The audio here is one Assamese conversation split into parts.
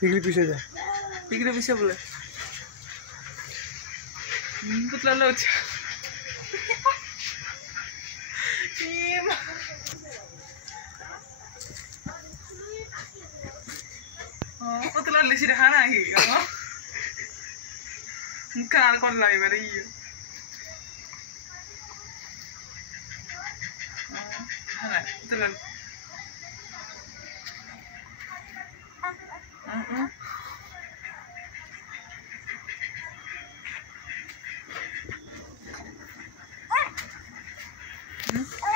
डिग्री पीछे जा डिग्री पीछे बोले पुतला लो पुतला लिसी रहा ना ही मुखार कर लाई मेरे ये हाँ पुतला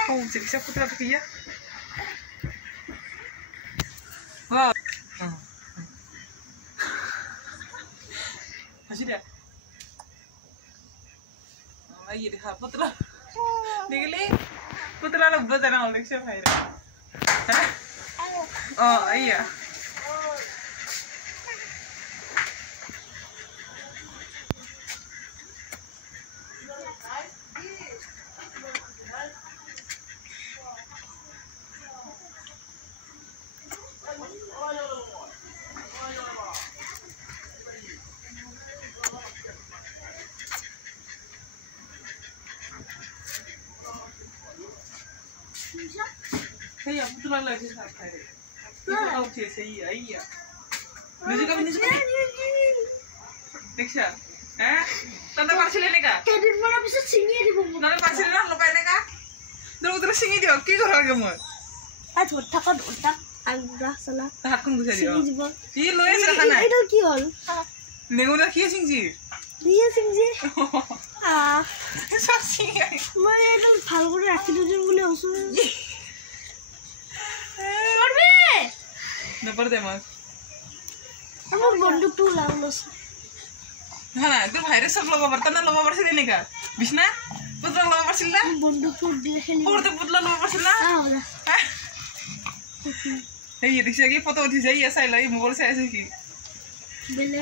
oh jadi siapa putra dia wow masih dia oh iya deh putra digili putra lo buat anak oleh siapa ini oh iya Saya betul lagi saat hari. Itu oke saya iya. Nusuk apa nusuk? Nexa, tante parcilin nih kak? Kayak mana bisa singi di bumbu? Tante parcilin lah lupain nih kak? Terus singi dia, kiki orang kamu? Otak kan otak, agak salah. Tahap kan bisa dia. Singi juga. Iya lo yang sana. Itu kiol. Nengu dah kia singi. Dia singi. Ah. Sab singi. Mana itu ভাল করে রাখি দুজন বলে অসুর। No perdemos. আমার বন্দুকটা লাগলো। হ্যাঁ না, তুই ভাইরাস সব লগা পারতা না লগা পারছিস নি কা? বিছনা? পুতলা লগা পারছিল না? বন্দুক দিয়ে খেলি। পুরতে পুতলা লগা পারছিল না? হ্যাঁ। এই দেখছি কি ফটো উঠি যাই আছে লাই মোবাইল চাই আছে কি? বেলে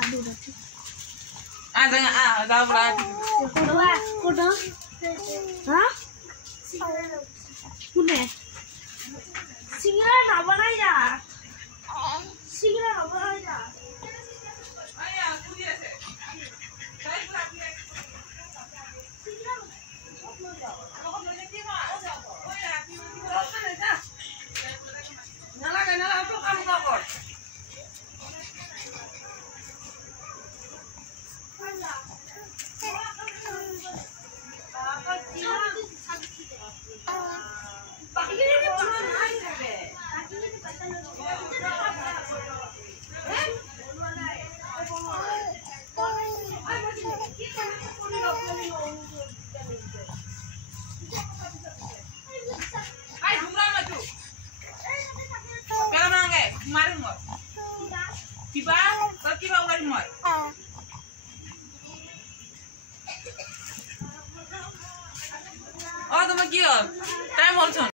আদু রাখি। যাও বড়া। কোটা? হ্যাঁ? কোনে? সিঙ্গারা না বানাই যা। সিঙ্গারা না বানাই যা। আয়া কুড়ি আছে। তাই পুরা আপনি সিঙ্গারা কখন লই যাই মা ওই আপনি ওই যা নালা নালা তো কাম কর Kiba, kiba udah mau. Oh, tuh mau kion. Time holson.